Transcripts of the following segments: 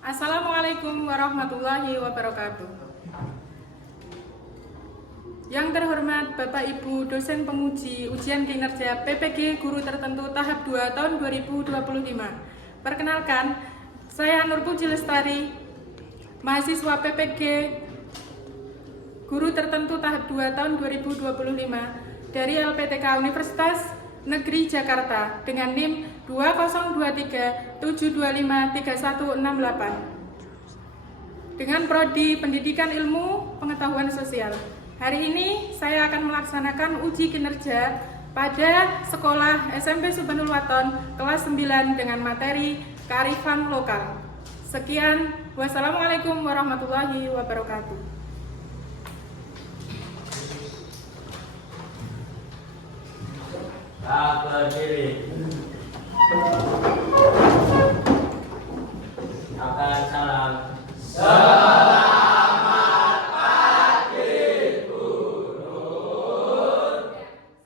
Assalamualaikum warahmatullahi wabarakatuh. Yang terhormat Bapak Ibu dosen penguji ujian kinerja PPG Guru Tertentu tahap 2 tahun 2025. Perkenalkan, saya Nur Puji Lestari, mahasiswa PPG Guru Tertentu tahap 2 tahun 2025 dari LPTK Universitas Negeri Jakarta dengan NIM 2023725368 dengan Prodi Pendidikan Ilmu Pengetahuan Sosial. Hari ini saya akan melaksanakan uji kinerja pada sekolah SMP Subhanul Waton kelas 9 dengan materi kearifan lokal. Sekian, wassalamualaikum warahmatullahi wabarakatuh. Berdiri. Akan salam. Selamat pagi, Guru.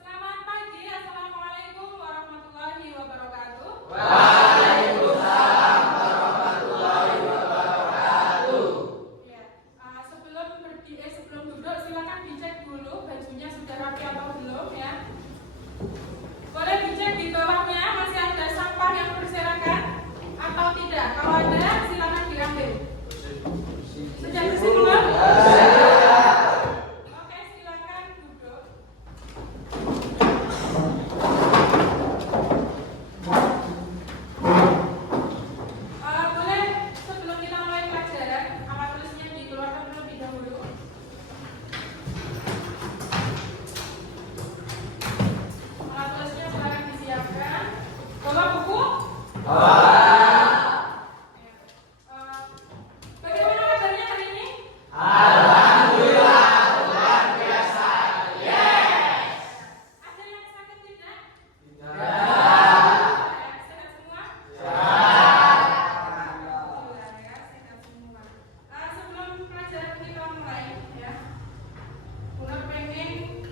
Selamat pagi, assalamualaikum warahmatullahi wabarakatuh. Waalaikumsalam warahmatullahi wabarakatuh. Sebelum duduk silakan dicek dulu bajunya sudah rapi atau belum ya. Boleh dicek di bawahnya masih ada sampah yang berserakan atau tidak. Kalau ada silakan diambil. Sudah bersih belum? Oke, silakan duduk. Boleh sebelum kita mulai pelajaran, alat tulisnya dikeluarkan terlebih dahulu. Alat tulisnya silakan disiapkan. Bawa buku. Bagaimana kabarnya hari ini? Alhamdulillah, luar biasa. Yes. Ada yang sakit tidak? Tidak. Sehat semua? Sehat. Alhamdulillah ya, sehat semua. Sebelum pelajaran kita mulai ya, Bunda pengen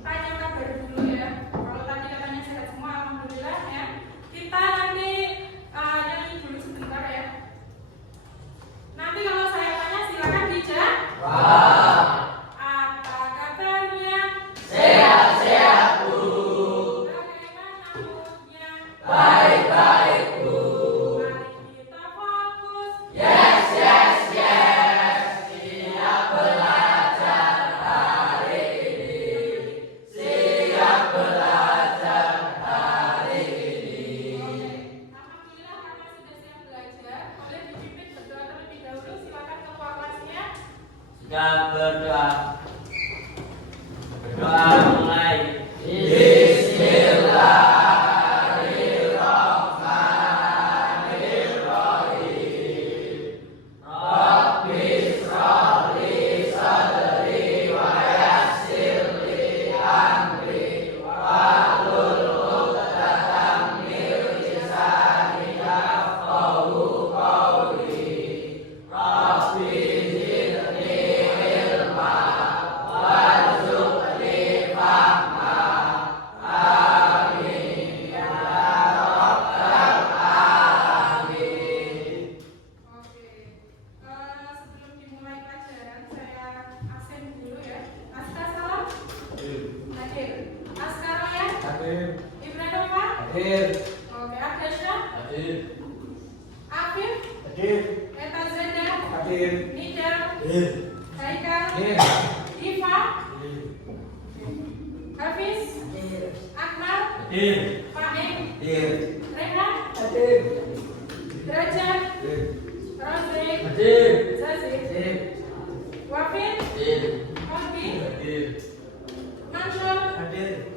tanya kabar dulu ya. Kalau tadi katanya sehat semua, alhamdulillah ya. Kita nanti nyanyi dulu sebentar ya. Nanti kalau saya tanya silakan dijawab. Apa kabarnya? Sehat-sehat, Guru. Bagaimana moodnya? Baik-baik, Guru. Mari kita fokus. Yes, yes, yes. Siap belajar hari ini. Siap belajar hari ini. Alhamdulillah karena sudah siap belajar, boleh dipimpin berdoa terlebih dahulu. Silakan ketua kelasnya. Sudah berdoa. Berdoa mulai. Bismillahirrahmanirrahim. Rabbi shrah li sadri wa yassir li amri wahlul 'uqdatam min lisani yafqahu qawli. Rabbi zidni ilma warzuqni fahma. Amin ya rabbal alamin. Oke. Sebelum dimulai pelajaran, saya absen dulu ya. Aska salam. Hadir. Askara ya. Ibrahim apa? Oke. Abdasya. Afif. Eta Zada. Nidal. Haikal. Iva. Hafiz. Akmal. Faik. Rehan. Derajat. Rozik. Zazir. Wafid. Kolbi. Mansur.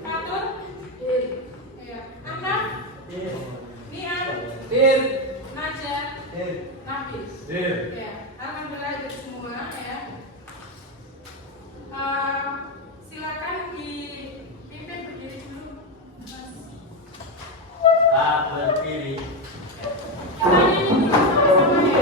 Fatur. Ya. Ahmad. Niam. Najar. Nafis. Ya. Alhamdulillah itu semua ya. Silakan dipimpin berdiri dulu. Berdiri. Kita nyanyi dulu sama-sama ya.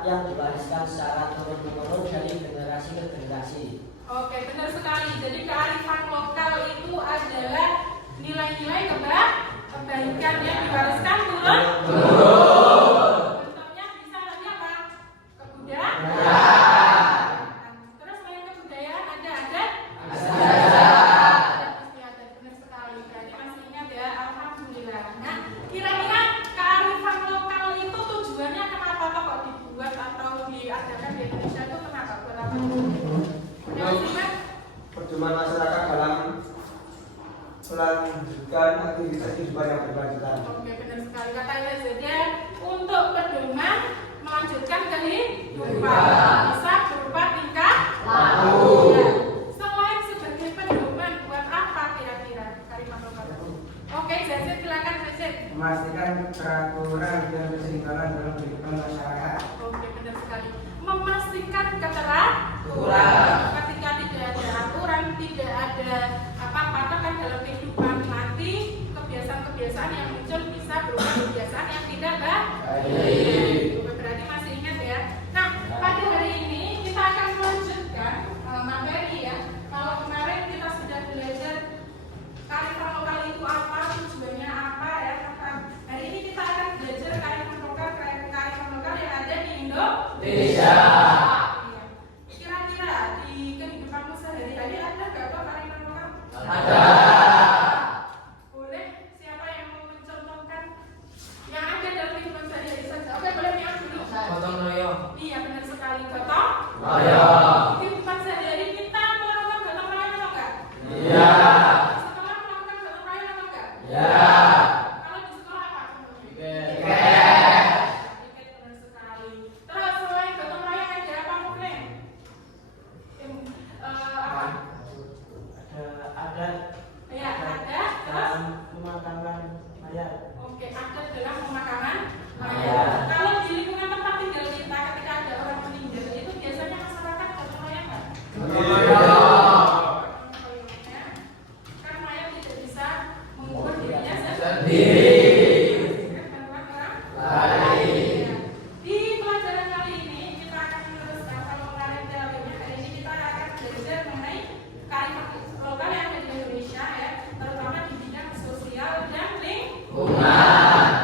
yang diwariskan secara turun-temurun dari generasi ke generasi. Oke, benar sekali. Jadi kearifan lokal itu adalah nilai-nilai kebaikan yang diwariskan turun. Contohnya bisa tadi apa? Kebudayaan. Terus selain kebudayaan ada adat. Pasti ada, benar sekali. Berarti masih ingat ya, alhamdulillah. Nah, kira-kira kearifan lokal itu tujuannya kenapa kok dibuat atau diadakan di Indonesia itu kenapa? Buat apa? Perjumpaan masyarakat dalam melanjutkan aktivitas kehidupan yang berkelanjutan. Oke, benar sekali kata saja untuk pedoman melanjutkan kehidupan bisa berupa tingkah laku. Ya. Selain sebagai pedoman buat apa kira-kira kalimat lokal? Oke, Zazid silakan Zazid. Memastikan keteraturan dan keseimbangan dalam kehidupan masyarakat. Oke, benar sekali. Memastikan keteraturan. Ketika tidak ada aturan, tidak ada patokan dalam kehidupan, nanti kebiasaan-kebiasaan yang muncul bisa berupa kebiasaan yang tidak baik. Berarti masih ingat ya. Nah, pada hari ini kita akan melanjutkan materi ya. Kalau kemarin kita sudah belajar kearifan lokal itu apa, tujuannya apa ya. Hari ini kita akan belajar kearifan lokal yang ada di Indonesia. Kira-kira di kehidupanmu sehari-hari ada nggak kok kearifan lokal? Ada. Boleh, siapa yang mau mencontohkan yang ada dalam kehidupan sehari-hari saja? Oke, boleh Mian dulu. Gotong royong. Iya, benar sekali, gotong Royong. kehidupan sehari-hari kita melakukan gotong royong atau enggak? Iya. Sekolah melakukan gotong royong atau enggak? Iya. Kalau di sekolah apa contohnya? Tiket. Tiket, benar sekali. Terus selain gotong royong ada apa mungkin? Apa? Ada Ya, ada. Terus? dalam pemakaman mayat. Oke, ada dalam pemakaman mayat. Mayat. Kalau di lingkungan tempat tinggal kita ketika ada orang meninggal itu biasanya masyarakat gotong royong nggak? Ya. Kan mayat tidak bisa mengubur dirinya sendiri. Bantuan orang Lain. Ya. Di pelajaran kali ini kita akan meneruskan kalau kalian teorinya hari ini kita akan belajar mengenai kearifan lokal yang ada di Indonesia ya, terutama di bidang sosial dan Lingkungan.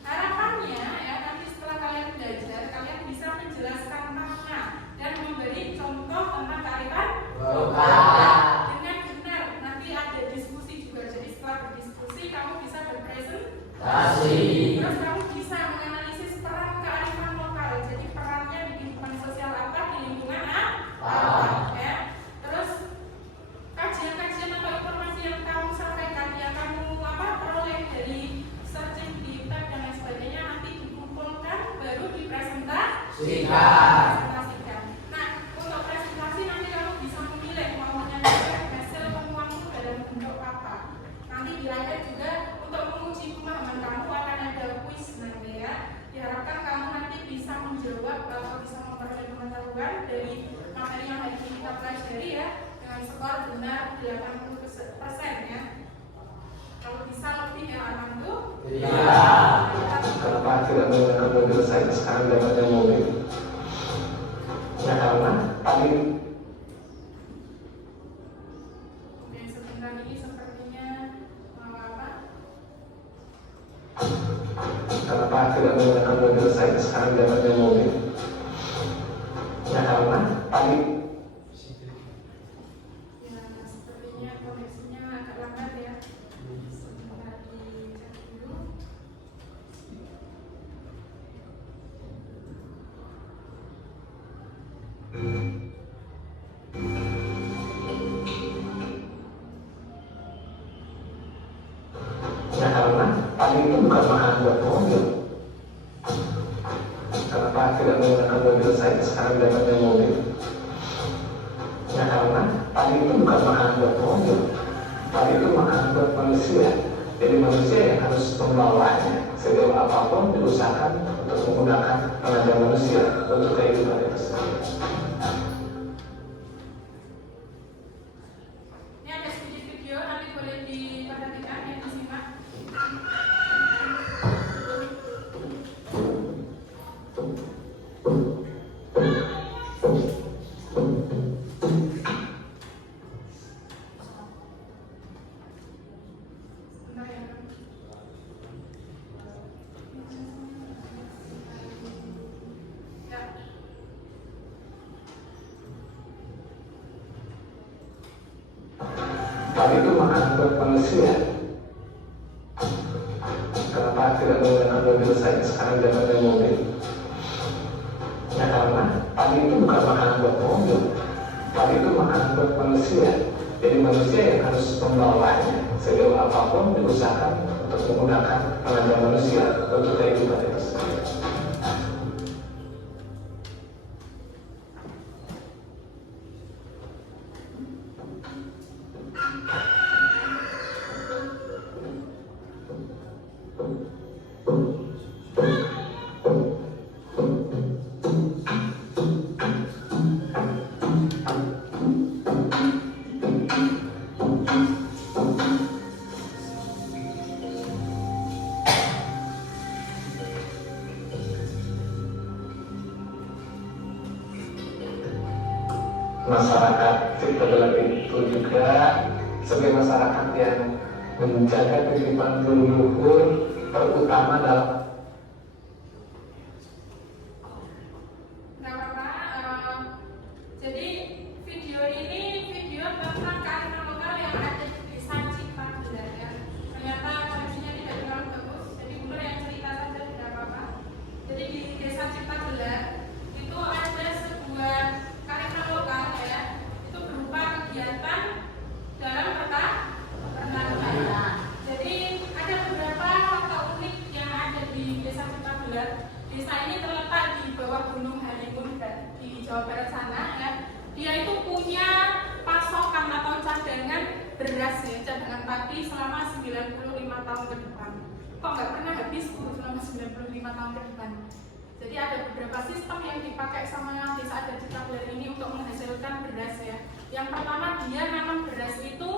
harapannya ya nanti setelah kalian belajar kalian bisa menjelaskan makna dan memberi contoh tentang kearifan Lokal. dengan benar. Nanti ada diskusi juga, jadi setelah berdiskusi kamu bisa berpresentasi. Terus kamu bisa menganalisis peran kearifan lokal. Jadi perannya di kehidupan sosial apa, di lingkungan apa ya. Terus kajian-kajian atau informasi yang kamu sampaikan, yang kamu peroleh dari searching di tab dan lain sebagainya nanti dikumpulkan baru dipresentasikan. Nah, untuk presentasi nanti kamu bisa memilih mau menyampaikan hasil temuanmu dalam bentuk apa. Nanti di akhir juga untuk menguji pemahaman kamu akan ada kuis nanti ya. Diharapkan kamu nanti bisa menjawab atau bisa memperoleh pengetahuan dari materi yang hari ini kita pelajari ya dengan skor benar 80% ya. Kalau bisa lebih ya alhamdulillah. Kenapa tidak menggunakan mobil saya sekarang dapatnya mobil? Ya karena paling Oke, sebentar ini sepertinya mau apa? kenapa tidak menggunakan mobil saya sekarang dapatnya mobil? Ya karena paling Ya, sepertinya koneksinya agak lambat ya. Sebentar dicek dulu. ya karena paling itu bukan mahal buat mobil. Kenapa tidak menggunakan mobil saya sekarang dapatnya mobil? Ya karena paling itu bukan mahal buat mobil. Paling itu mahal buat manusia. Jadi manusia yang harus membawanya. Sejauh apapun diusahakan untuk menggunakan tenaga manusia untuk kehidupan itu sendiri. Ini ada sedikit video nanti boleh diperhatikan ya, disimak. Tapi itu makanan buat manusia. Kenapa tidak menggunakan mobil saja sekarang zamannya mobil? Ya karena tadi itu bukan makanan buat mobil, tadi itu makanan buat manusia. Jadi manusia yang harus membawanya sejauh apapun diusahakan untuk menggunakan tenaga manusia untuk kehidupan itu sendiri. Masyarakat Ciptagelar itu juga sebagai masyarakat yang menjaga kehidupan leluhur, terutama dalam Nggak apa-apa. Jadi video ini video tentang kearifan lokal yang ada di desa Ciptagelar ya. Ternyata koneksinya tidak terlalu bagus. Jadi benar yang cerita saja tidak apa-apa. Jadi di desa Ciptagelar itu ada sebuah kearifan lokal ya. Itu berupa kegiatan dalam pertanian. Jadi ada beberapa fakta unik yang ada di desa Ciptagelar. Desa ini terletak di bawah Gunung Halimun di Jawa Barat sana ya. Dia itu punya pasokan atau cadangan beras ya, cadangan padi selama 95 tahun ke depan. Kok nggak pernah habis selama 95 tahun ke depan? Jadi ada beberapa sistem yang dipakai sama desa adat Ciptagelar ini untuk menghasilkan beras ya. Yang pertama dia nanam beras itu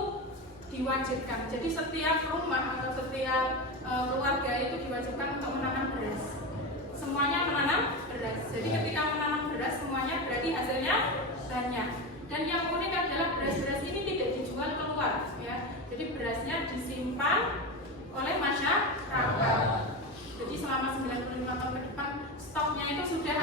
diwajibkan. Jadi setiap rumah atau setiap keluarga itu diwajibkan untuk menanam beras. Semuanya menanam beras. Jadi ketika menanam beras semuanya berarti hasilnya banyak. Dan yang unik adalah beras-beras ini tidak dijual keluar ya. Jadi berasnya disimpan oleh masyarakat. Jadi selama 95 tahun ke depan stoknya itu sudah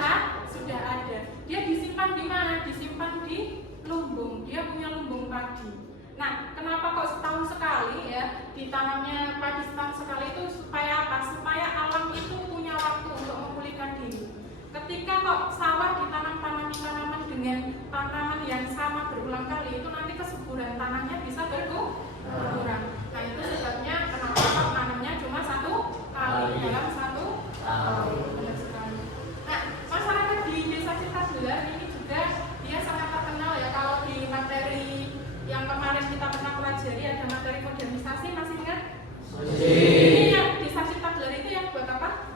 ada. Dia disimpan di mana? Disimpan di lumbung. Dia punya lumbung padi. Nah, kenapa kok setahun sekali ya ditanamnya padi setahun sekali itu supaya apa? Supaya alam itu punya waktu untuk memulihkan diri. Ketika kok sawah ditanam-tanami tanaman dengan tanaman yang sama berulang kali itu nanti kesuburan tanahnya bisa berkurang. Nah, itu sebabnya kenapa kok tanamnya cuma satu kali dalam satu tahun. Benar sekali. Nah, masyarakat di desa Ciptagelar ini juga dia sangat terkenal ya kalau di materi yang kemarin kita pernah pelajari ada materi modernisasi, masih ingat? Ini yang desa Ciptagelar itu yang buat apa?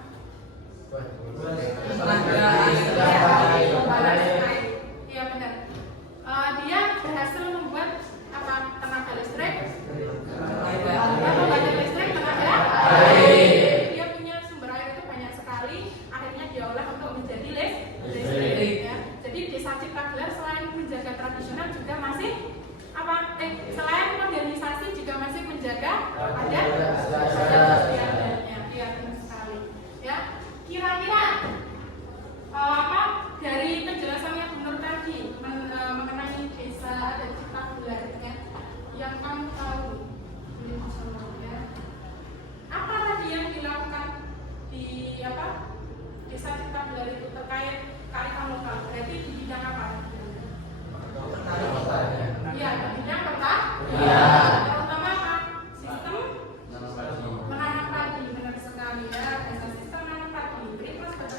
Iya benar. Dia berhasil membuat apa? Tenaga listrik. Tenaga listrik, tenaga air. Dia punya sumber air itu banyak sekali. Akhirnya diolah untuk menjadi listrik. Ya. Jadi desa Ciptagelar selain menjaga tradisional juga masih apa? Selain modernisasi juga masih menjaga adat istiadatnya. Iya benar sekali. Ya. Kira-kira apa dari penjelasannya Bu Nur tadi mengenai desa adat Ciptagelar ya, yang kamu tahu ya, apa tadi yang dilakukan di apa desa Ciptagelar itu terkait kearifan lokal? Berarti di bidang apa? Iya, di bidang pertanian. Terutama apa? Sistem menanam padi, benar sekali ya. Desa sistem menanam padi. Beri plus pada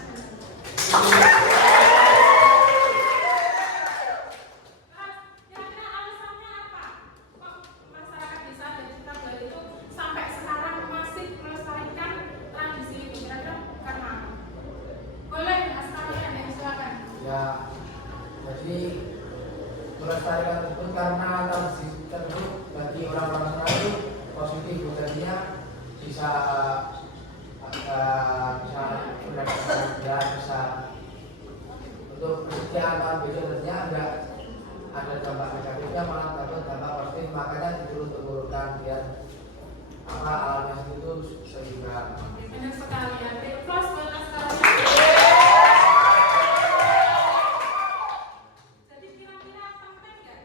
kira-kira alasannya apa? Kok masyarakat desa adat Ciptagelar itu sampai sekarang masih melestarikan tradisi ini? Kira-kira karena apa? Boleh, Astaria, silakan. Ya, jadi melestarikan itu karena tradisi tersebut bagi orang-orang sana itu positif, jadinya bisa berdasarkan bisa untuk kesejahteraan orang biasanya enggak ada dampak negatifnya, malah dapat dampak positif, makanya diturun-turunkan biar apa alamnya itu sehingga Benar sekali ya. Plus buat Astaria. Jadi kira-kira penting nggak?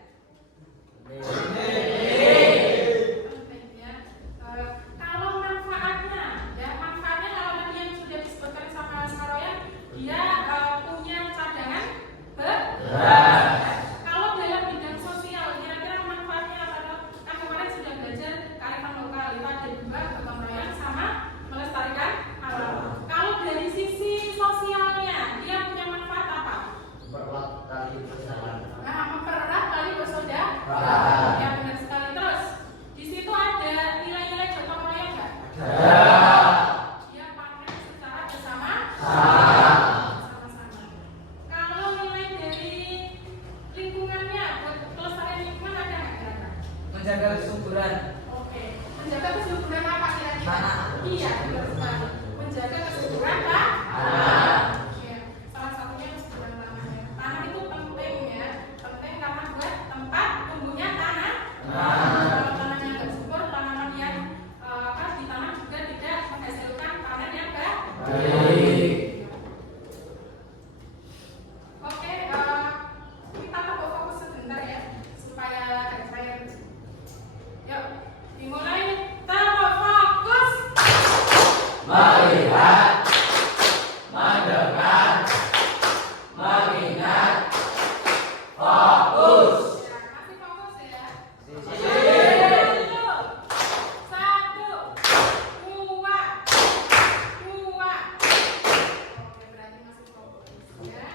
Ya benar sekali. Terus di situ ada nilai-nilai gotong royong nggak? Ya panen secara bersama. Sama-sama. Kalau nilai dari lingkungannya, buat kelestarian lingkungan ada nggak kira-kira? Menjaga kesuburan. Oke. Menjaga kesuburan apa kira-kira? Tanah. Iya benar sekali. Menjaga kesuburan Pak. Iya. Salah satunya kesuburan tanahnya. Tanah itu penting ya. Penting karena buat tempat tumbuhnya tanah. Kalau tanahnya nggak subur, tanaman yang ditanam juga tidak menghasilkan panen yang baik. Oke, kita coba fokus sebentar ya supaya garis. Yuk, dimulai. Coba fokus. Melihat, mendengar, mengingat, fokus. Ya, masih fokus ya. Sip. Satu, dua. Oke, berarti masih fokus ya.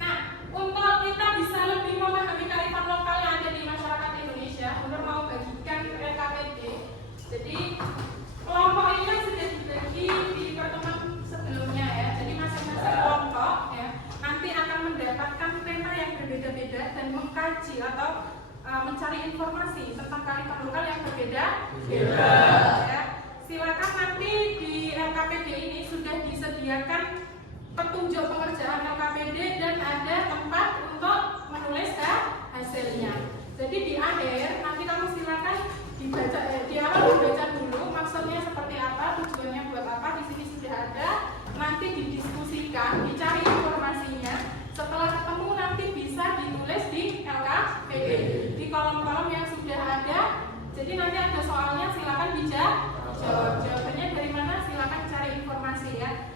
Nah, untuk kita bisa lebih memahami kearifan lokal yang ada di masyarakat Indonesia, Bunda mau bagikan RKPD. Jadi kelompok ini kan sudah dibagi di pertemuan sebelumnya ya. Jadi masing-masing kelompok ya nanti akan mendapatkan tema yang berbeda-beda dan mengkaji atau mencari informasi tentang kearifan lokal yang berbeda-beda. Ya. Silakan nanti di LKPD ini sudah disediakan petunjuk pengerjaan LKPD dan ada tempat untuk menulis hasilnya. Jadi di akhir nanti kamu silakan dibaca, di awal dibaca dulu maksudnya seperti apa, tujuannya buat apa, di sini sudah ada. Nanti didiskusikan, dicari informasinya. Setelah ketemu nanti bisa ditulis di LKPD di kolom-kolom yang sudah ada. Jadi nanti ada soalnya silakan dijawab. Jawabannya dari mana silakan cari informasi ya.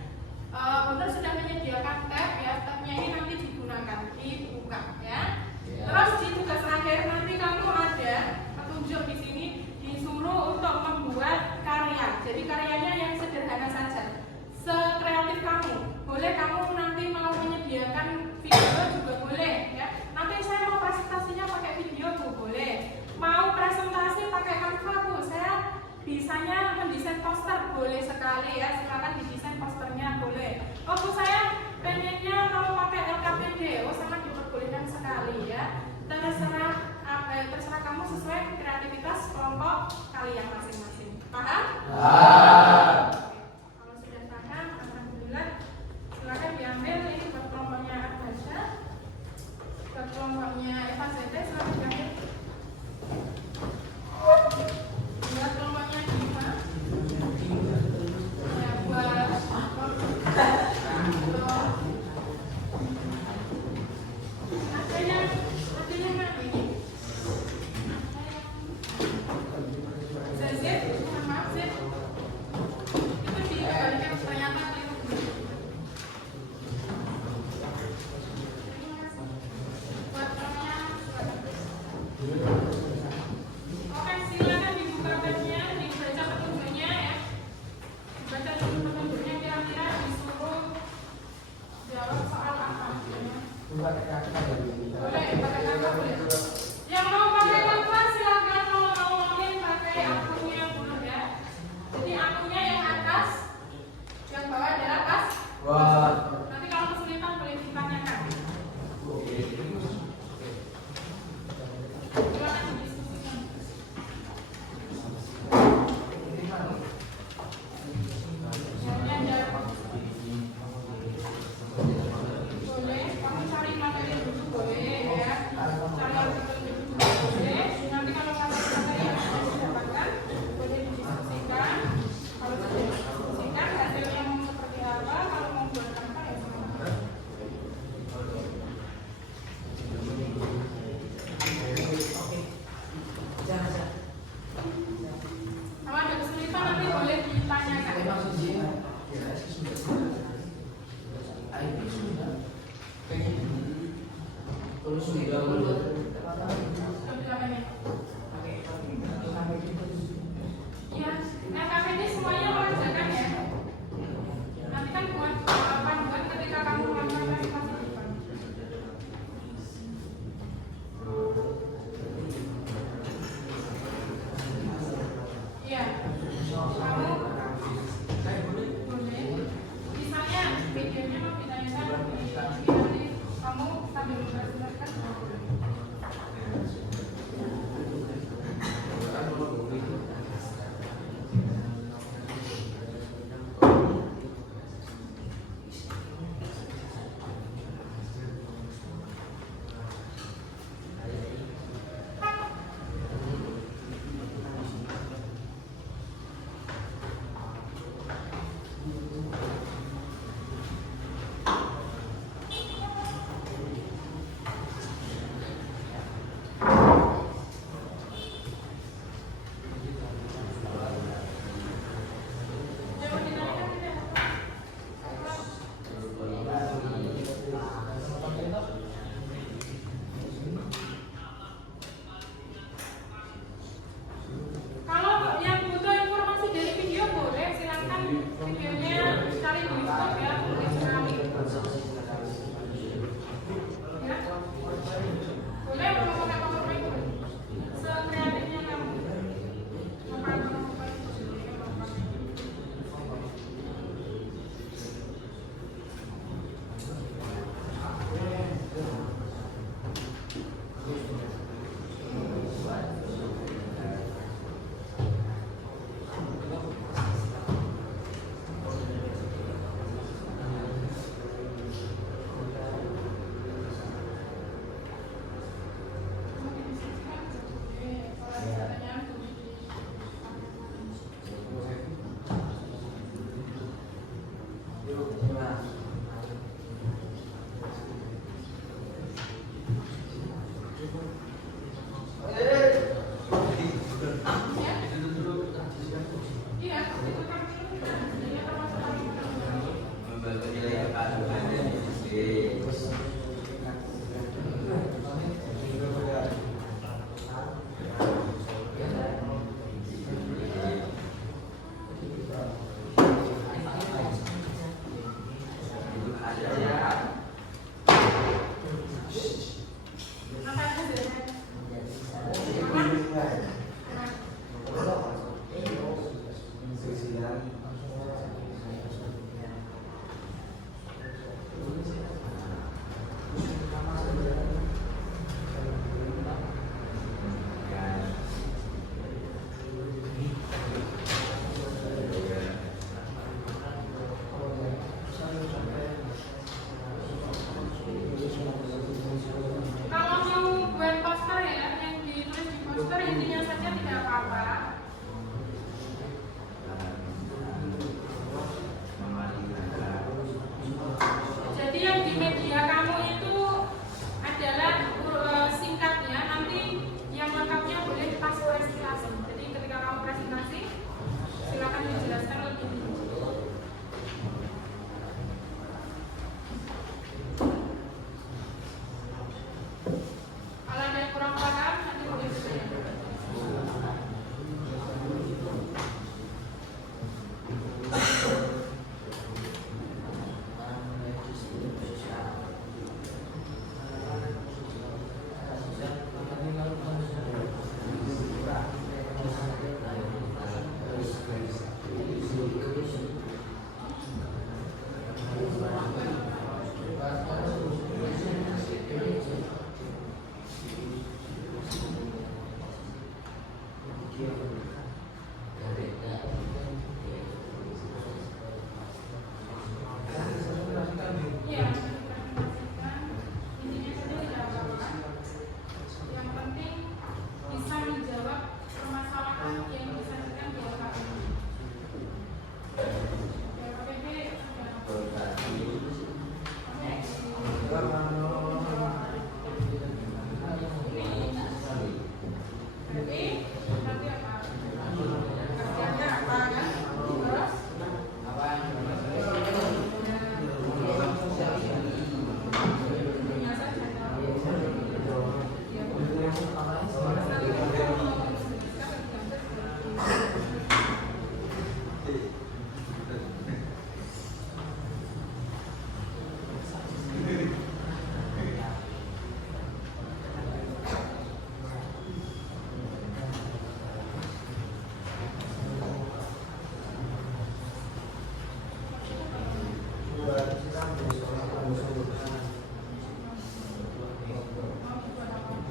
Bunda sudah menyediakan tab ya, tabnya ini nanti digunakan, dibuka ya. Terus di tugas akhir nanti kamu ada petunjuk di sini disuruh untuk membuat karya. Jadi karyanya yang sederhana saja, sekreatif kamu. Boleh kamu nanti mau menyediakan video juga boleh ya. Nanti saya mau presentasinya pakai video tuh boleh. Mau presentasi pakai Canva Bu, saya bisanya mendesain poster boleh sekali ya. Silakan didesain posternya boleh. Oh Bu, saya pengennya mau pakai LKPD, oh sangat diperbolehkan sekali ya. Terserah kamu sesuai kreativitas kelompok kalian masing-masing. Paham? Kalau sudah paham, alhamdulillah. Silakan diambil ini buat kelompoknya Arsha, buat kelompoknya Eva Zete, silakan diambil. Buat kelompoknya Dima, ya buat adanya mana ini? Zazit, maaf Zit, itu dikembalikan ternyata keliru. Buat kelompoknya, oke, silakan dibuka tabnya, dibaca petunjuknya ya. Dibaca dulu petunjuknya, kira-kira disuruh jawab soal apa. Boleh, pakai Canva boleh. Yang mau pakai Canva silakan, kalau mau login pakai akunnya dulu ya. Jadi akunnya yang atas, yang bawah adalah password. Nanti kalau kesulitan boleh ditanyakan. Silakan didiskusikan. Yang ada boleh, kamu cari materi dulu boleh ya. Cari artikel dulu boleh. Nanti kalau materi yang sudah didapatkan boleh didiskusikan. Kalau sudah didiskusikan hasilnya mau seperti apa, kalau mau buat apa ya sama. Kalau ada kesulitan nanti boleh ditanyakan. Ya, LKPD semuanya mengerjakan ya. Nanti kan buat panduan ketika kamu melakukan presentasi di depan.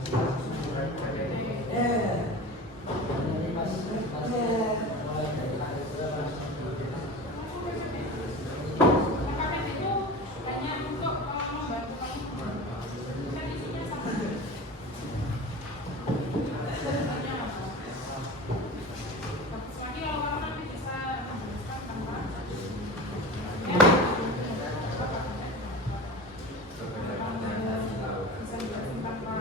Ini Mas, mulai dari akhir Mas. paket itu hanya untuk membantu kan isinya sama. Bagus lagi kalau kamu nanti bisa menjelaskan tanpa bisa dijelasin tanpa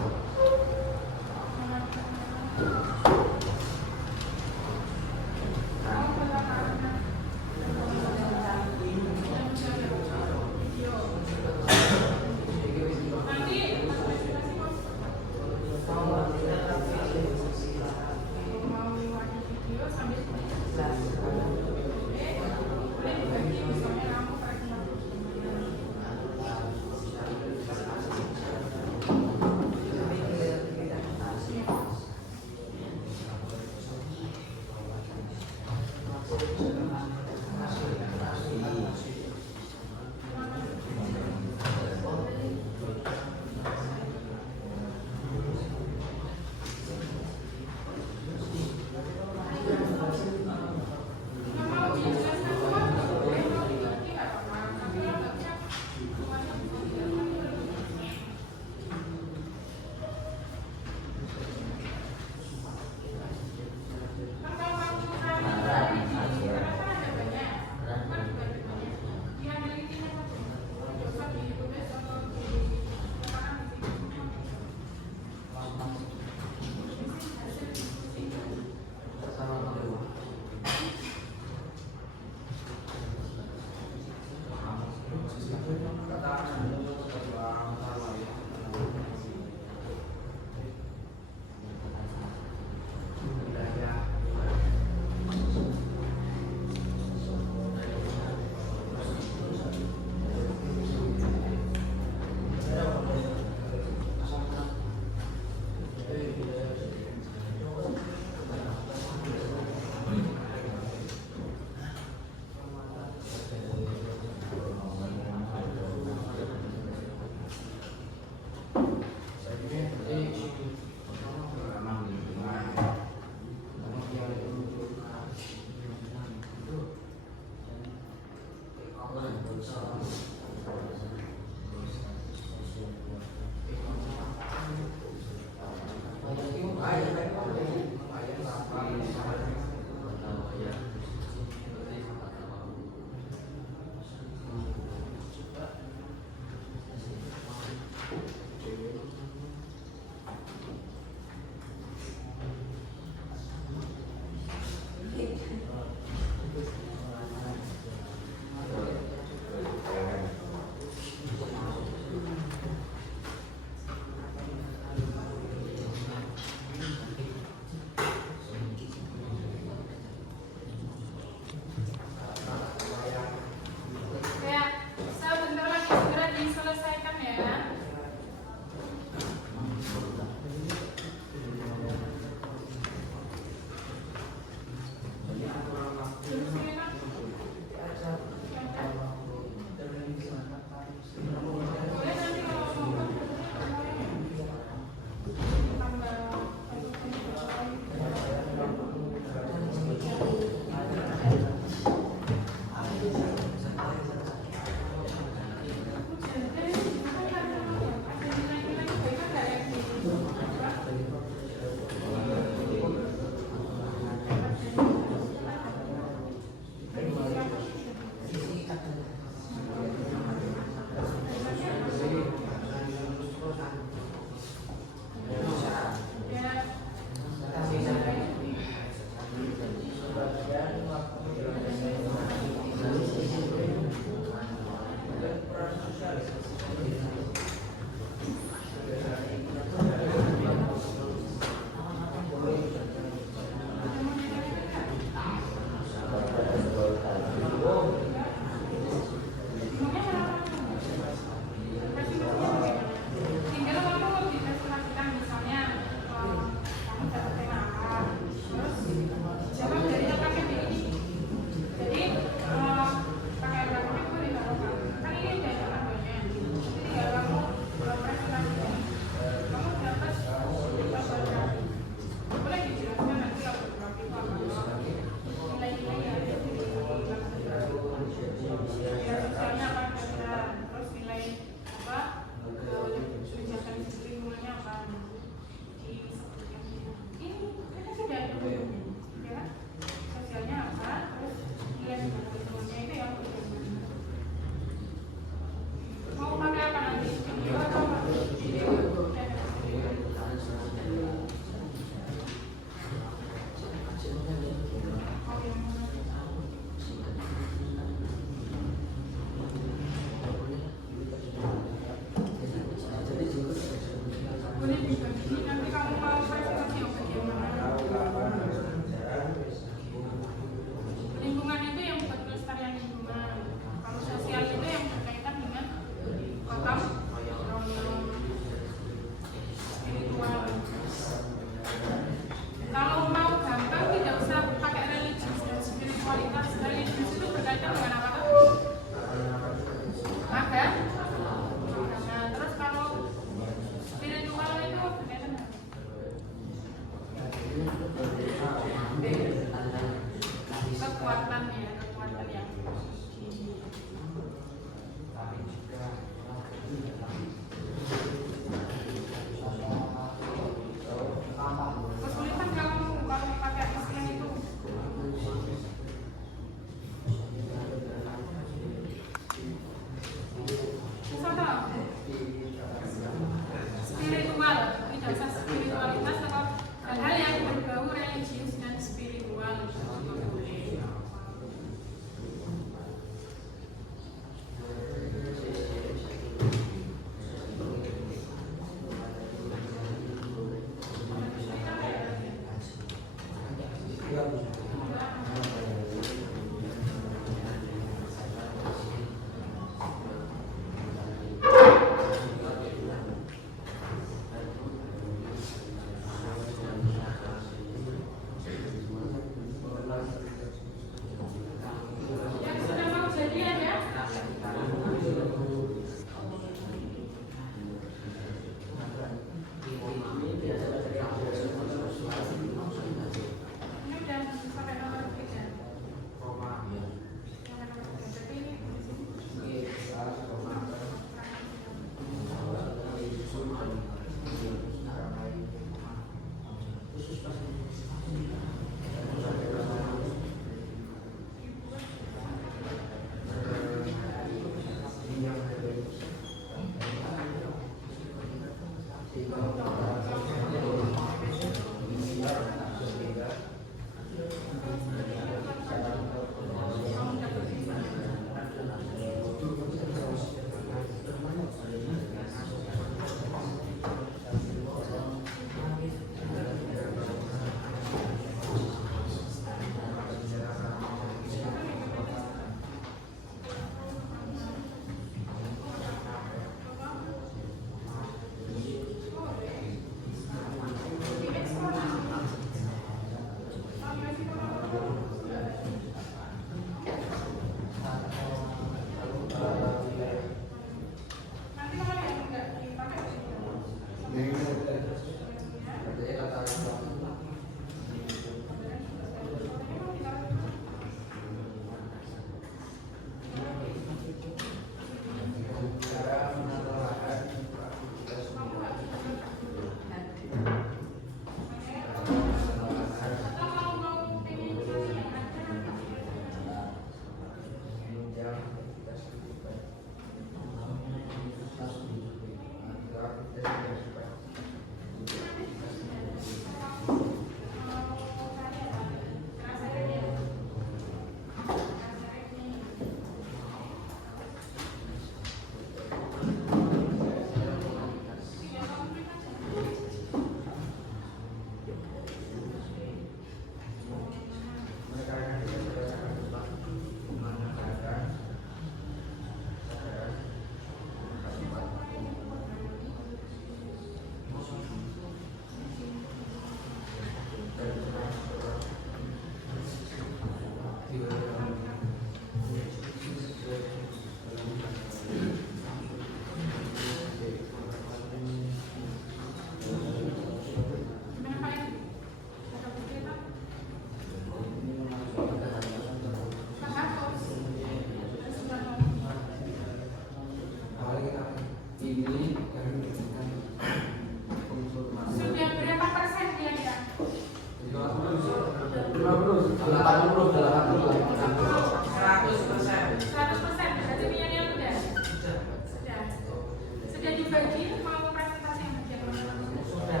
dibagi mau presentasi yang bagian mana? Sudah.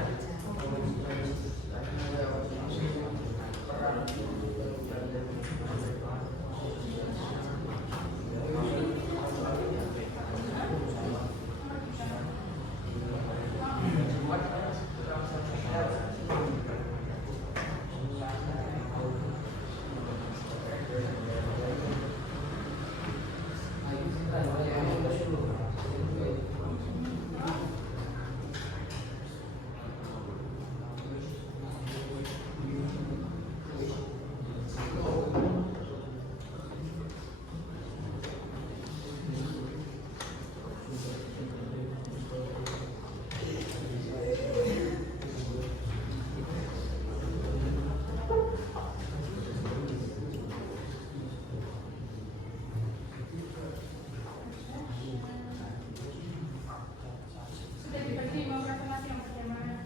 Sudah dibagi mau presentasi yang bagian mana?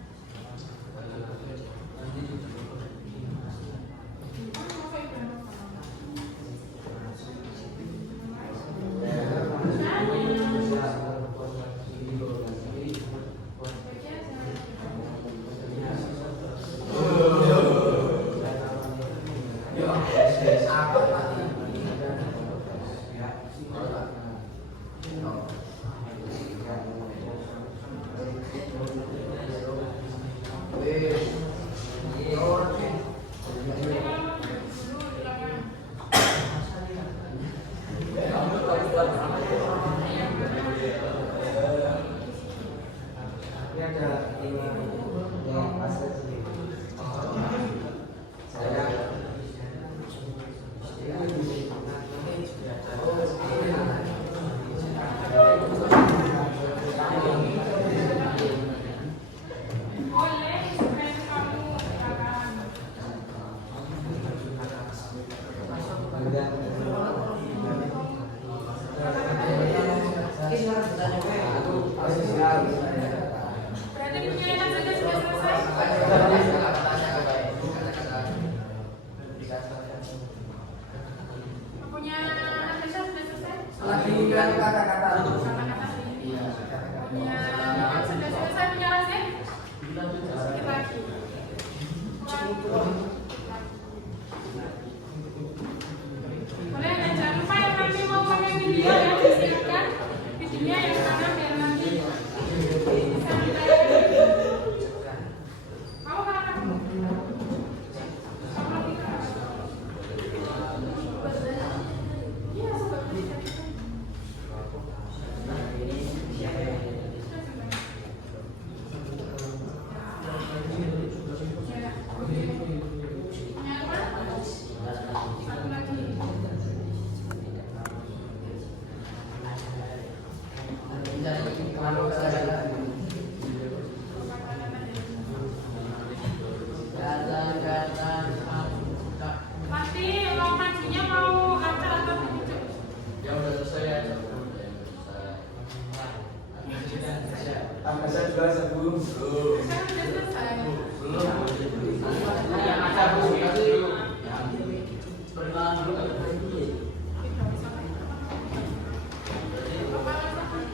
Berarti penyampaian saja sudah selesai. Punya analisa sudah selesai. Lagi kata-kata. Kata-kata ini. Punya sudah selesai punya Rasim? Sedikit lagi. Boleh dan jangan lupa yang nanti mau pakai video ya disiapkan videonya yang mana biar nanti bisa ditayangkan. Mau kan? Iya, sobat. Satu lagi. Nanti mau majunya mau antar atau begitu? Angkasa juga sebelum. Sekarang sudah selesai.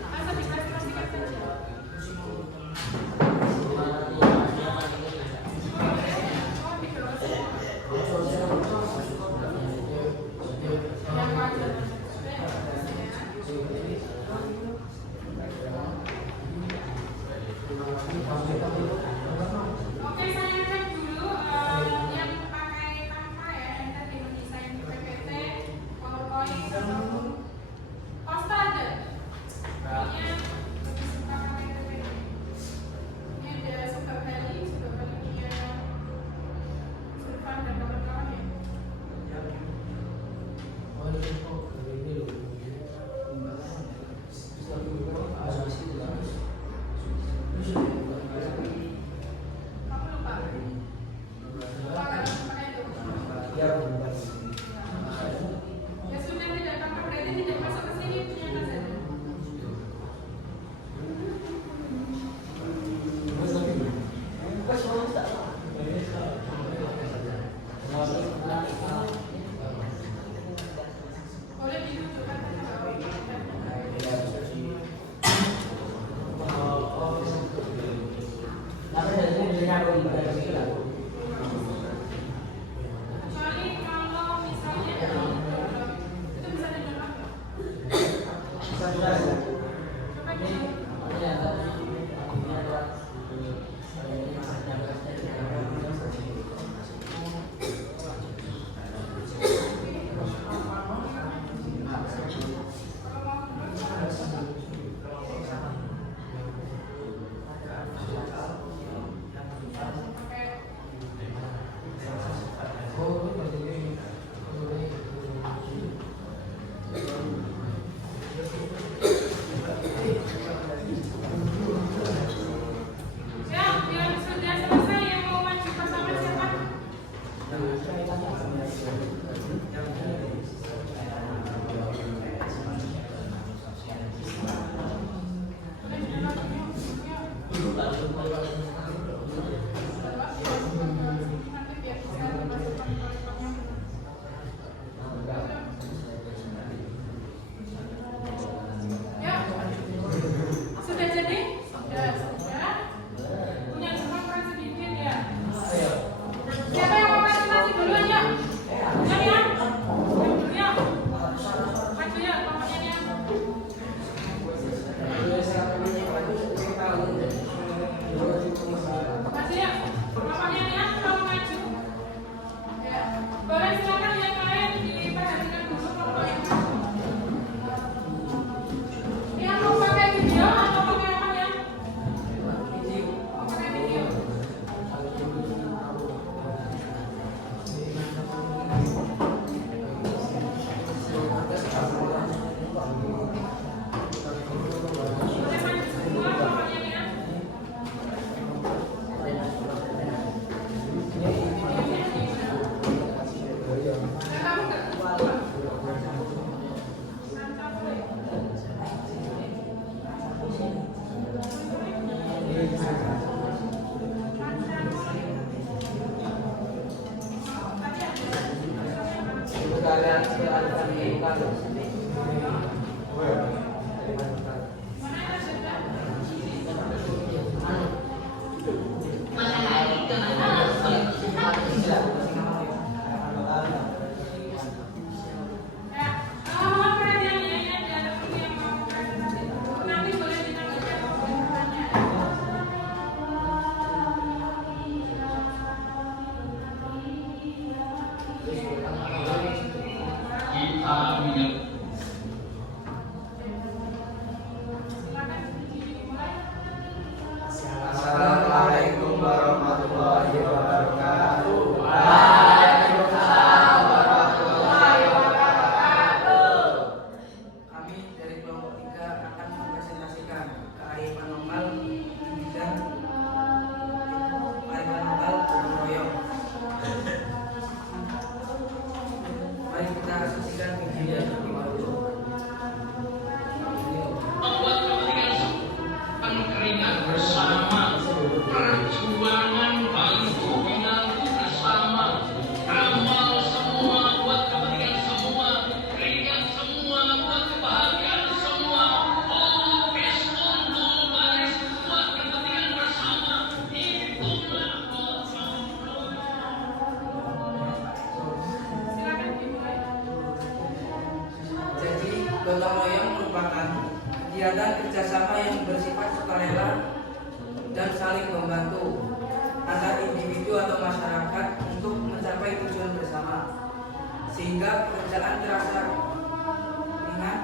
Masa dipresentasikan saja. Oh, dikeluarkan. Yang wajar. Oke, saya cek dulu. Yang sudah selesai yang mau maju pertama siapa? Nanti biar bisa masukkan koleksinya. Ya, sudah jadi? Sudah. Punya kesempatan sedikit ya. Siapa yang mau presentasi duluan ya? Yang ya? Ya. Maju ya, bapaknya ya. Maju ya, bapaknya ya, mau maju. Ya, boleh silakan yang lain diperhatikan dulu kalau yang maju. Yang mau pakai video atau pakai apa ya? Mau pakai video. Boleh maju semua bapaknya ya. Nah, kamu nggak keluar. Mantap, boleh. Mohon perhatiannya ya, ada teman yang mau presentasi. Nanti boleh ditanggapi atau boleh bertanya. Silakan dimulai. Assalamualaikum warahmatullahi wabarakatuh. Kami dari kelompok 3 akan mempresentasikan kearifan lokal di bidang kearifan lokal gotong royong. Mari kita saksikan videonya terlebih dahulu. Membuat kepentingan keringat bersama, perjuangan bangku pinangku bersama, amal semua buat kepentingan semua, keringat semua buat kebahagiaan semua, always untuk baris buat kepentingan bersama, itulah gotong royong. Silakan dimulai. Jadi, gotong royong merupakan kegiatan kerjasama yang bersifat sukarela dan saling membantu antar individu atau masyarakat untuk mencapai tujuan bersama, sehingga pekerjaan terasa ringan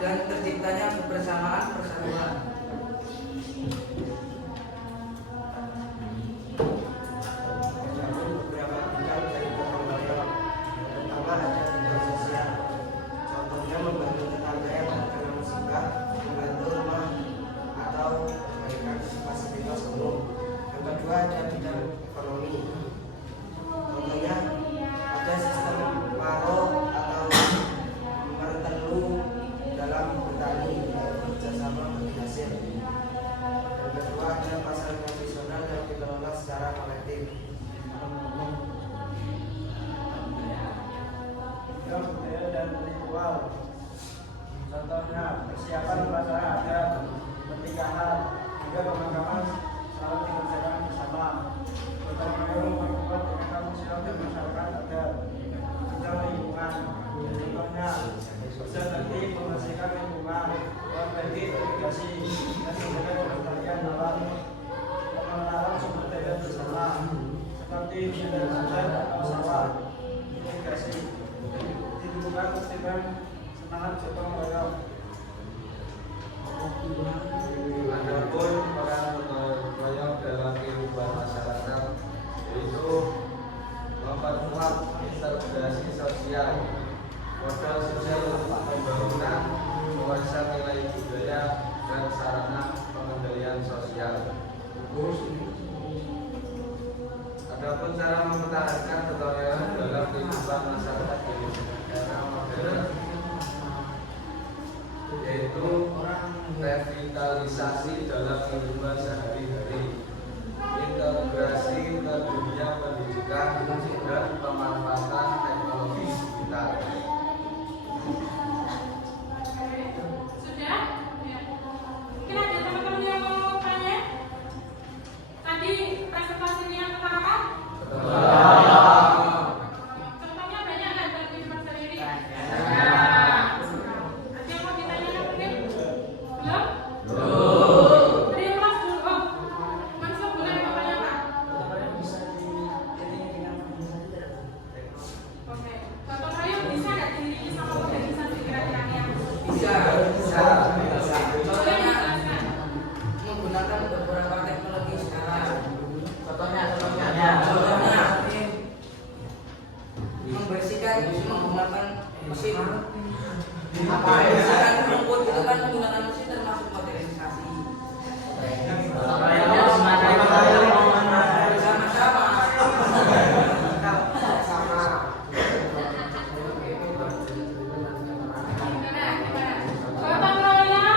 dan terciptanya kebersamaan persatuan. Terdapat beberapa bidang dari gotong royong. Yang pertama ada bidang sosial. Contohnya membantu tetangga yang terkena musibah, membantu rumah atau perbaikan fasilitas umum. Yang kedua ada bidang ekonomi. Contohnya ada sistem paro atau mertelu dalam bertani yang bekerjasama bagi hasil. Yang memperbaiki irigasi dan memberikan pemberdayaan dalam pengelolaan sumber daya bersama seperti bidang hujan atau sawah, irigasi, dibutuhkan dengan semangat gotong royong. Adapun peran gotong royong dalam kehidupan masyarakat yaitu memperkuat integrasi sosial, modal sosial pembangunan, pewarisan nilai budaya dan sarana pengendalian sosial. Adapun cara mempertahankan gotong royong dalam kehidupan masyarakat di era modern yaitu revitalisasi dalam kehidupan sehari-hari, integrasi ke dunia pendidikan dan pemanfaatan teknologi digital. Sudah? Ya. Mungkin ada teman-teman yang mau tanya? Tadi presentasinya tentang apa? Contohnya banyak nggak dalam kehidupan sehari-hari? Ada yang mau ditanyakan mungkin? Belum? Dari yang kelas dulu. Oh, Mansur boleh mau tanya apa? Oke. Gotong royong bisa nggak diiringi sama organisasi kira-kira yang Bisa. boleh dijelaskan? Menggunakan beberapa teknologi sekarang. Contohnya membersihkan menggunakan mesin. Membersihkan rumput itu kan menggunakan mesin termasuk modernisasi. Gimana? Gotong royong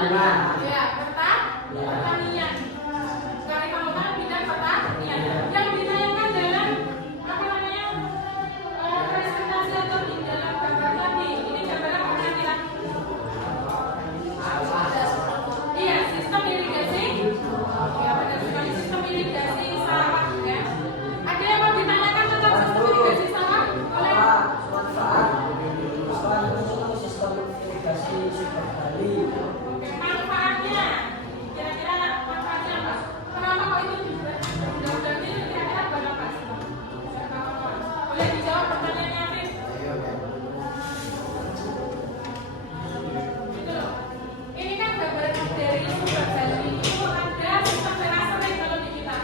pertanian. Ya, pertanian. Kearifan bidang pertanian. Yang ditayangkan dalam apa namanya presentasi atau di dalam gambar tadi. Ini gambarnya pernah kita. Iya, sistem irigasi. Ya, benar sekali sistem irigasi sawah ya. Ada yang mau ditanyakan tentang sistem irigasi sawah? Oleh Sistem irigasi super Bali. Oke, manfaatnya. Kira-kira manfaatnya apa? Kenapa kok itu juga? Undang-undang ini kira-kira buat apa sih? Boleh dijawab pertanyaannya, Afif? Gitu loh. Ini kan gambaran dari Super Bali. Itu ada sistem terasering kalau di kita.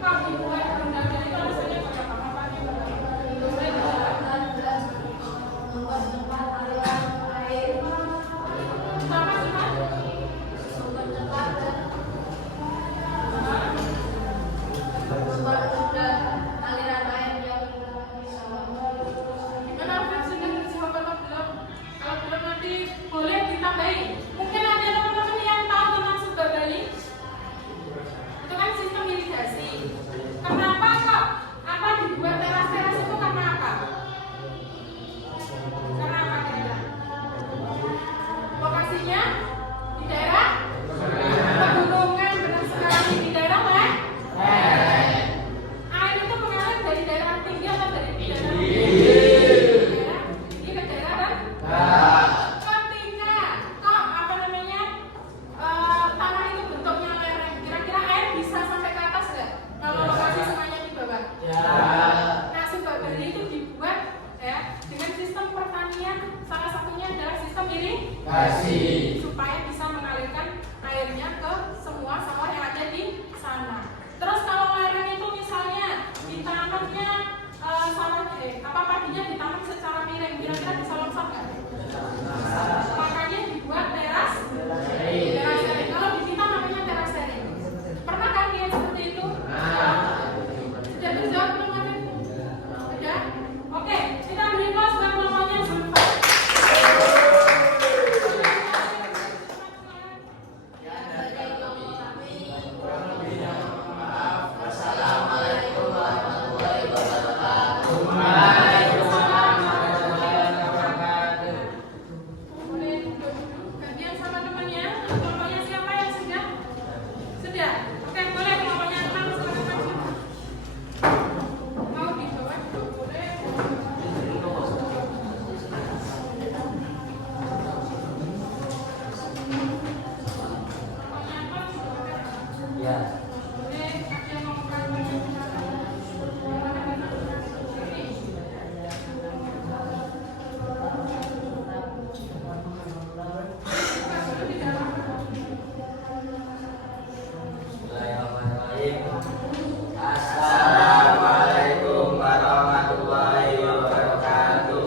Kalau dibuat undang-undang itu alasannya buat apa? Manfaatnya buat apa? Boleh dijawab. Sama cuma? Gimana Afif, sudah terjawab atau belum? Kalau belum nanti boleh ditambahi. Mungkin ada teman-teman yang tahu tentang Super Bali. Itu kan sistem irigasi. Kenapa kok apa dibuat teras-teras itu karena apa? Karena apa kira-kira? Lokasinya di daerah pegunungan, benar sekali di daerah mana? Air itu mengalir dari daerah tinggi atau dari daerah daerah tinggi ke daerah rendah? Ketika kok apa namanya tanah itu bentuknya lereng, kira-kira air bisa sampai ke atas nggak? Kalau lokasi sungainya di bawah. Nah, Super Bali itu dibuat ya dengan sistem pertanian, salah satunya adalah sistem irigasi supaya bisa mengalirkan airnya ke semua sawah yang ada di sana. Terus kalau lereng itu misalnya ditanamnya padinya ditanam secara miring, kira-kira bisa longsor nggak? Makanya dibuat teras sering. Kalau di kita namanya teras sering. Pernah kan lihat seperti itu? Sudah terjawab belum, Afif? Sudah? Oke, kita beri kelas buat kelompoknya Zulfa. Boleh duduk gantian sama temannya. Kelompoknya siapa yang sudah? Sudah? Oke, boleh kelompoknya tenang, silakan maju. Mau dibawa juga boleh. Kelompoknya apa? Ya. Boleh, ada yang mau Assalamualaikum warahmatullahi wabarakatuh.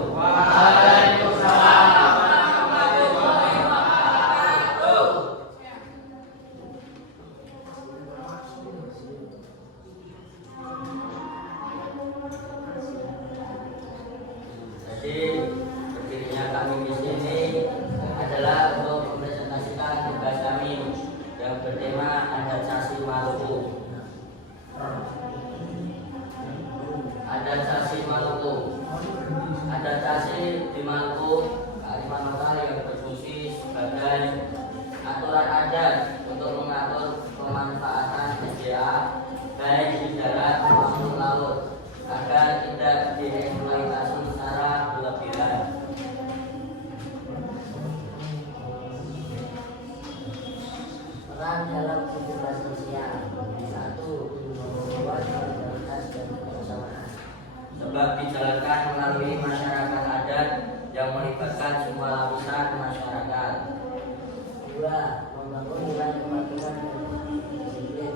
Jadi berdirinya kami di sini adalah untuk mempresentasikan tugas kami yang bertema Adat Sasi Maluku. Adat Sasi Maluku. Adat Sasi di Maluku kearifan lokal yang berfungsi sebagai aturan adat untuk mengatur pemanfaatan SDA baik di darat maupun laut agar tidak dieksploitasi secara berlebihan. Peran dalam kehidupan sosial. 1. Membuat solidaritas dan kebersamaan. Sebab dijalankan melalui masyarakat adat yang melibatkan semua lapisan masyarakat. 2. Membangun nilai kepatuhan dan disiplin.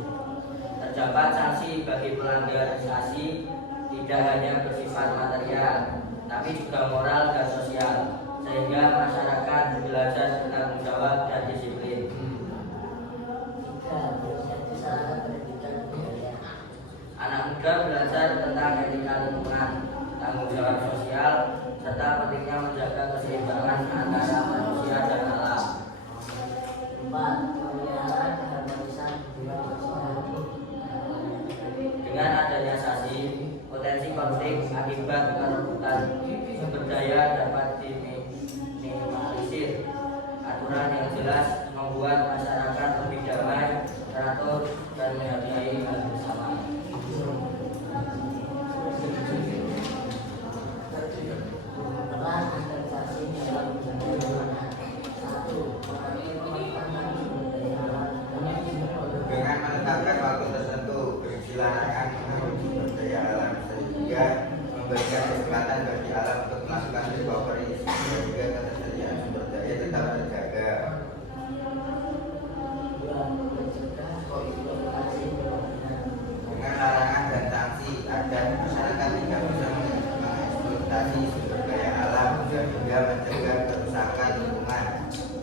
Terdapat sanksi bagi pelanggar sasi tidak hanya bersifat material, tapi juga moral dan sosial, sehingga masyarakat belajar bertanggung jawab dan disiplin. 3. Masyarakat pendidikan budaya. Anak muda belajar tentang etika lingkungan, tanggung jawab sosial, serta pentingnya menjaga keseimbangan antara manusia dan alam. 4.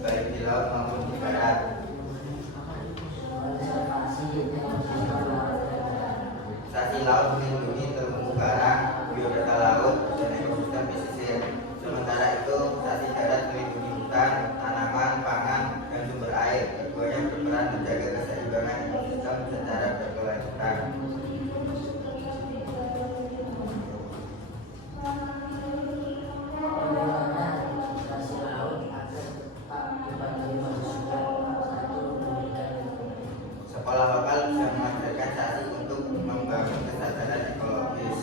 baik di laut maupun di darat. Konservasi ekosistem laut dan darat. Stasi laut melindungi terumbu karang, biodata laut, dan ekosistem pesisir. Sementara itu, stasi darat melindungi hutan, tanaman, pangan, dan sumber air. Keduanya berperan menjaga keseimbangan ekosistem secara berkelanjutan. Bagaimana administrasi laut agar tetap dipatuhi manusia? 1. Memberikan informasi. Sekolah lokal bisa mengajarkan stasi untuk membangun kesadaran ekologis.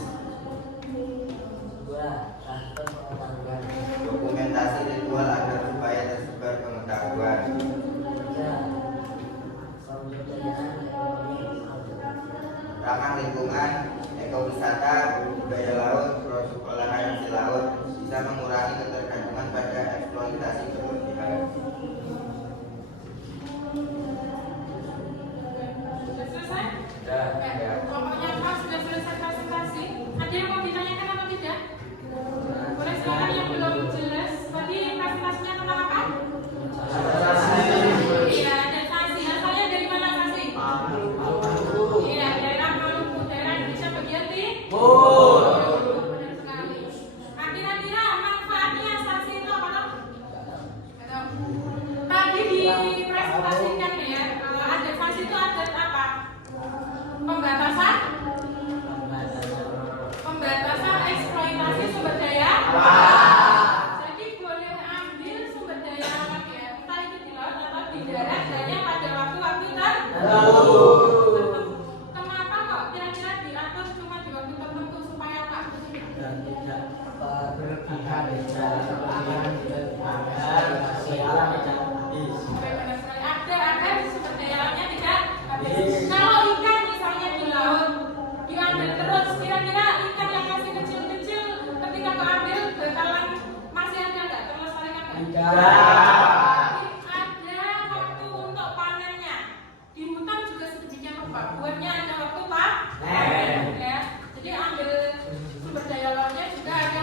2. Transfer pengetahuan. Dokumentasi ritual agar supaya tersebar pengetahuan. 3. Pemberdayaan ekonomi laut. Ramah lingkungan, ekowisata, budaya laut, produk olahan hasil laut bisa mengurangi ketergantungan pada eksploitasi berlebihan. Sudah selesai? Ya. Pokoknya Pak sudah selesai presentasi. Ada yang mau ditanyakan atau tidak? Boleh silakan yang belum jelas. Tadi presentasinya tentang apa? Iya, ada sasi. Asalnya dari mana sasi? Iya, daerah Maluku, daerah Indonesia bagian timur. Benar sekali. Nah, kira-kira manfaatnya sasi itu apa? Tadi dipresentasikan ya, kalau ada sasi itu ada apa? Pembatasan eksploitasi sumber daya. Jadi boleh ambil sumber daya alam ya, entah itu di laut atau di darat, hanya pada waktu-waktu tertentu. Kenapa kok kira-kira diatur cuma di waktu tertentu supaya apa? Dan tidak berlebihan berlebihan dibatasi alam tidak habis. Benar sekali. Agar sumber daya alamnya tidak habis. Kalau ikan misalnya di laut diambil terus, kira-kira ikan yang masih kecil-kecil ketika keambil bakalan masih ada nggak terlestarikan nggak? Ada waktu untuk panennya. Di hutan juga sedemikian rupa. Buatnya ada waktu panen. Ya. Jadi ambil sumber daya lautnya juga ada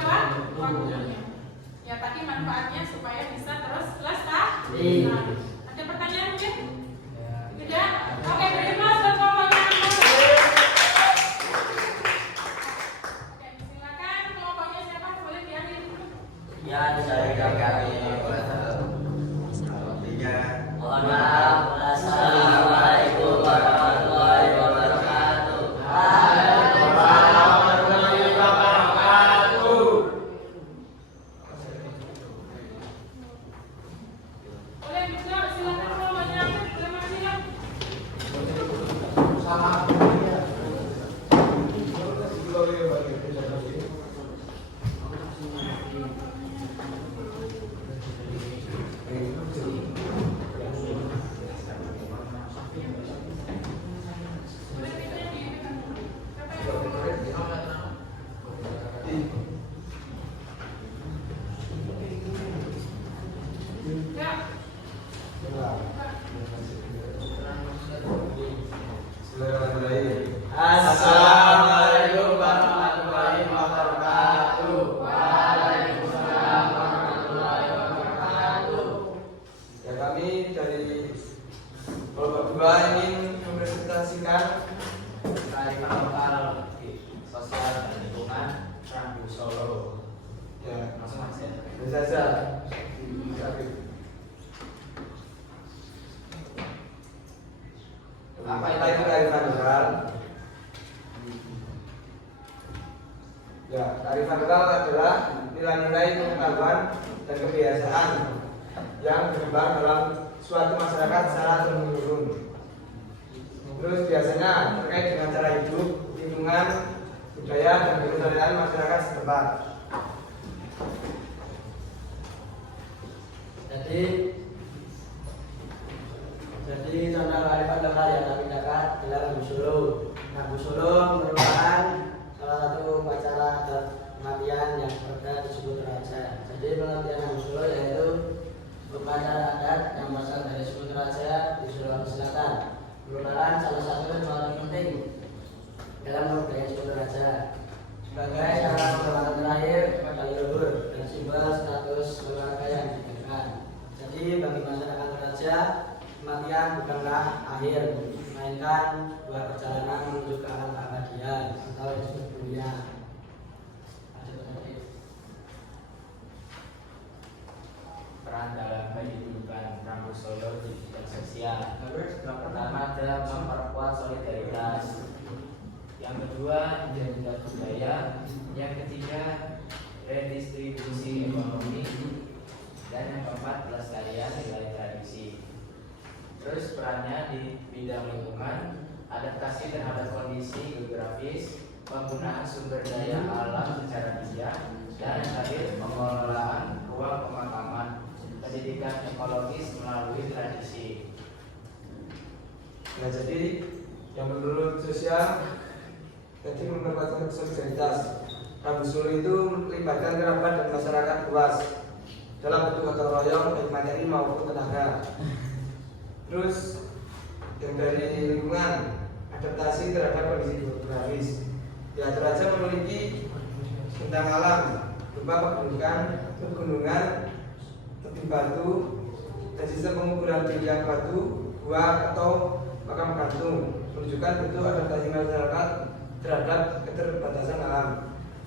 waktunya. Ya tadi manfaatnya supaya bisa terus lestari. Ada pertanyaan mungkin? Tidak? Oke, beri plus buat kelompoknya. Oke, silakan kelompoknya siapa boleh diambil dulu. Ya, dari kami. Mohon maaf. Assalamualaikum warahmatullahi wabarakatuh. Waalaikumsalam warahmatullahi wabarakatuh. Boleh juga silakan kelompoknya. Terima kasih. Sama. Boleh kita di Ya. Assalamualaikum warahmatullahi wabarakatuh. Waalaikumsalam warahmatullahi wabarakatuh. Ya, kami dari kelompok 2 ingin mempresentasikan Kearifan lokal sosial dan lingkungan Rambu Solo. ya Langsung aja. saja. Apa itu kearifan lokal? Ya, kearifan lokal adalah nilai-nilai pengetahuan dan kebiasaan yang berkembang dalam suatu masyarakat secara turun-temurun. Terus biasanya terkait dengan cara hidup, lingkungan, budaya, dan kebudayaan masyarakat setempat. Jadi contoh kearifan lokal yang kami dapat adalah Rambu Solo. Rambu Solo merupakan salah satu upacara adat pengabdian yang ada di Suku Teraja. Jadi pengabdian Rambu Solo yaitu upacara adat yang berasal dari Suku Teraja di Sulawesi Selatan. Merupakan salah satu yang paling penting dalam budaya Suku Teraja. Sebagai cara penghormatan terakhir kepada leluhur dan simbol status keluarga yang ditegakkan. Jadi bagi masyarakat Toraja, kematian bukanlah akhir, melainkan buah perjalanan menuju ke alam keabadian atau yang disebut dunia. Peran dalam kehidupan Rambu Solo di bidang sosial. Pertama adalah memperkuat solidaritas. Yang kedua, menjaga budaya. Yang ketiga, redistribusi ekonomi. Dan yang keempat, pelestarian nilai tradisi. Terus perannya di bidang lingkungan, adaptasi terhadap kondisi geografis, penggunaan sumber daya alam secara bijak, dan terakhir pengelolaan ruang pemakaman, pendidikan ekologis melalui tradisi. Nah, jadi yang menurut sosial tadi memperkuat solidaritas. Rambu Solo itu melibatkan kerabat dan masyarakat luas dalam bentuk gotong royong baik materi maupun tenaga. Terus yang dari lingkungan, adaptasi terhadap kondisi geografis. Ya, Toraja memiliki bentang alam berupa pegunungan, tebing batu, dan sistem pengukuran bidang batu, gua atau makam gantung, menunjukkan bentuk adaptasi masyarakat terhadap keterbatasan alam.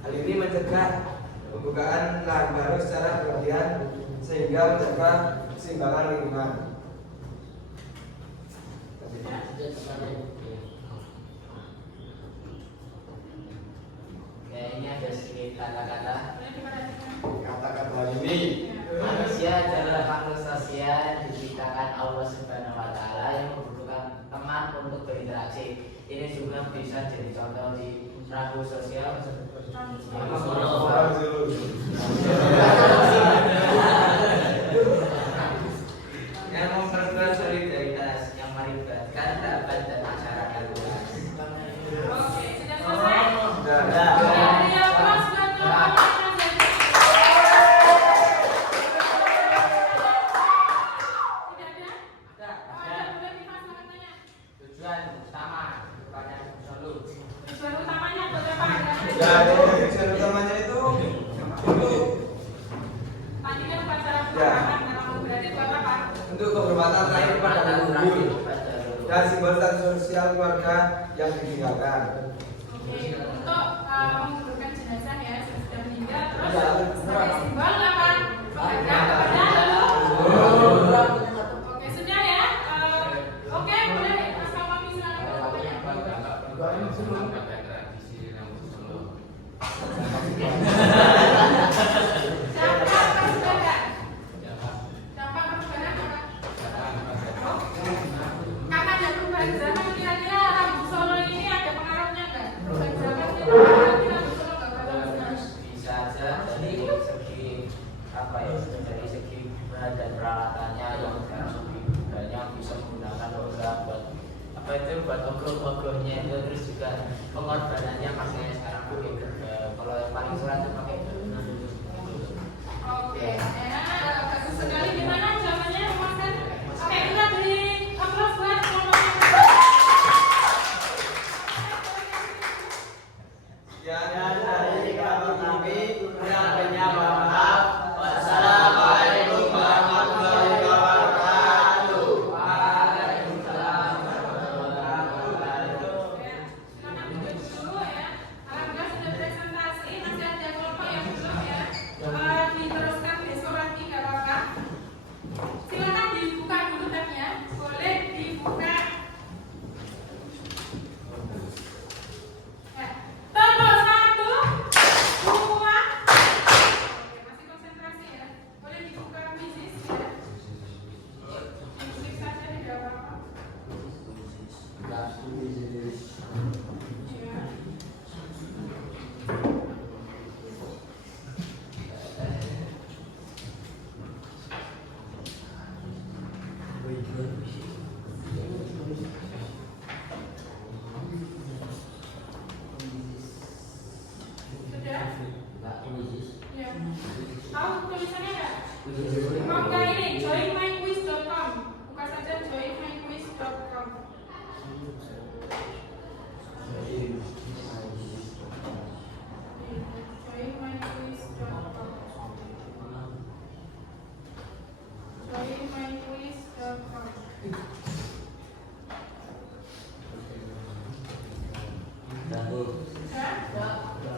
Hal ini mencegah pembukaan lahan baru secara berlebihan sehingga menjaga keseimbangan lingkungan. Ya, ini ada sedikit kata-kata. Kata-kata ini Manusia adalah makhluk sosial diciptakan Allah Subhanahu wa taala yang membutuhkan teman untuk berinteraksi. Ini juga bisa jadi contoh di Rambu Sosial. Yang memperkuat solidaritas, yang melibatkan kerabat dan masyarakat luas. Oke, sudah selesai? sudah. Dari yang kelas buat Bapak Mas Jadi. Tidak ada? Ada. Boleh Mas silakan tanya. Tujuan utama kepada Solo. Tujuan utamanya buat apa? Ya, tujuan utamanya itu Tadi kan upacara Ya. pemakaman, nah, berarti buat apa? untuk kehormatan terakhir pada leluhur dan simbol status sosial keluarga yang ditinggalkan. Oke, untuk menguburkan jenazah ya sudah meninggal, terus Ya. sebagai simbol apa? Penghargaan kepada leluhur. Oke, sudah ya. Oke, boleh Mas Kawami silakan bertanya. Dampak perubahan. Dampak perubahan apa? Karena ada perubahan zaman, kira-kira Rambu Solo ini ada pengaruhnya nggak? Perubahan zaman kira-kira Rambu Solo nggak bakal benar. Bisa aja dari segi apa ya, dari segi bahan dan peralatannya yang sekarang lebih banyak bisa menggunakan logam buat apa itu, buat logo-logonya itu, terus juga pengorbanannya pakai sekarang pakai kalau yang paling surat itu pakai Oke, ya, bagus sekali. Gimana jawabannya, Mas Kan? Oke, kita beri aplaus buat kelompok. Sekian dari kami, kurang lebihnya mohon maaf. Wassalamualaikum warahmatullahi wabarakatuh. Waalaikumsalam. Silakan duduk dulu ya. Alhamdulillah sudah presentasi, masih ada kelompok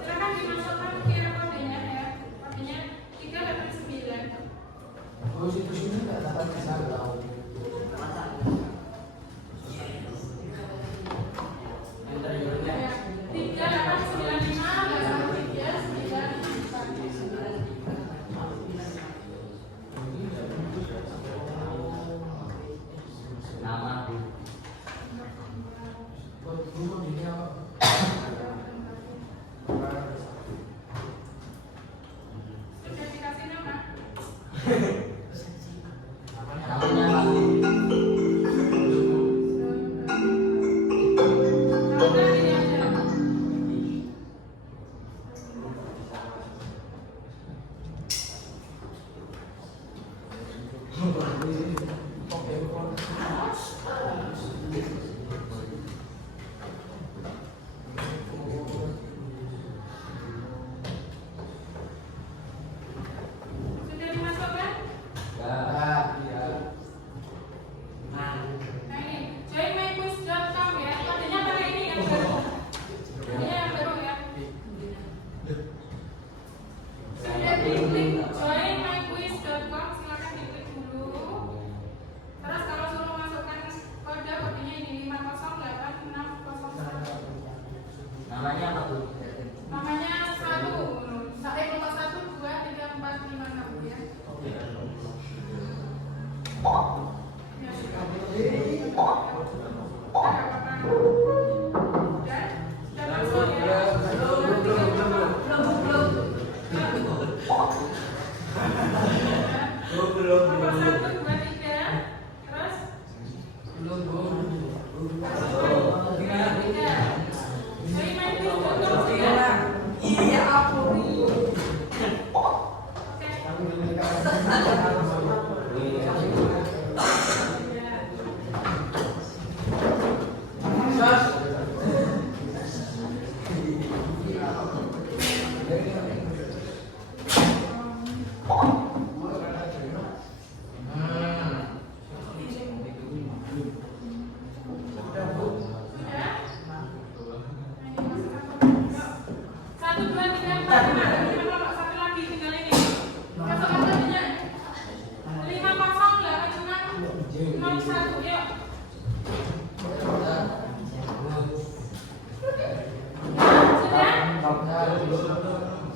Silakan dimasukkan QR kodenya ya. Kodenya 389. Oh, situs ini nggak dapat disalau. Ya, 3895 Nama Buat guru ini apa? Sudah dikasih nama. namanya apa? Nama ini aja. Sudah dimasukkan? Nah ini joinmyquiz.com ya. Kodenya pakai ini yang baru. Kodenya yang baru ya. Sudah diklik joinmyquiz.com, silakan diklik dulu. Terus kalau suruh masukkan kode, kodenya ini 5086001. Namanya apa tuh? Namanya 1, 2, 3, 4, 5, 6 ya.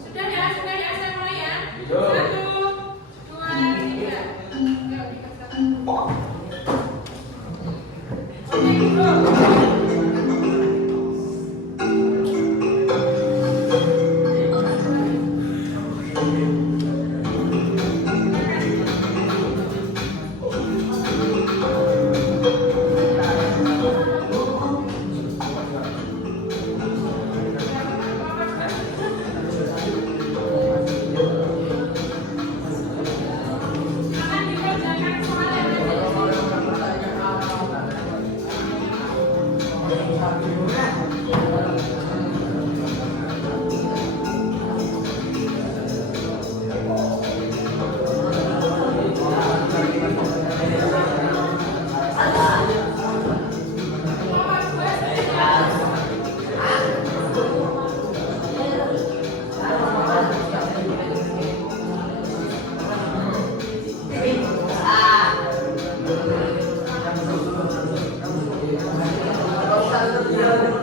Sudah ya, saya mulai ya. 1, 2, 3. Yuk, dikasih. Oke, bro. Akan dikerjakan soal yang Kalau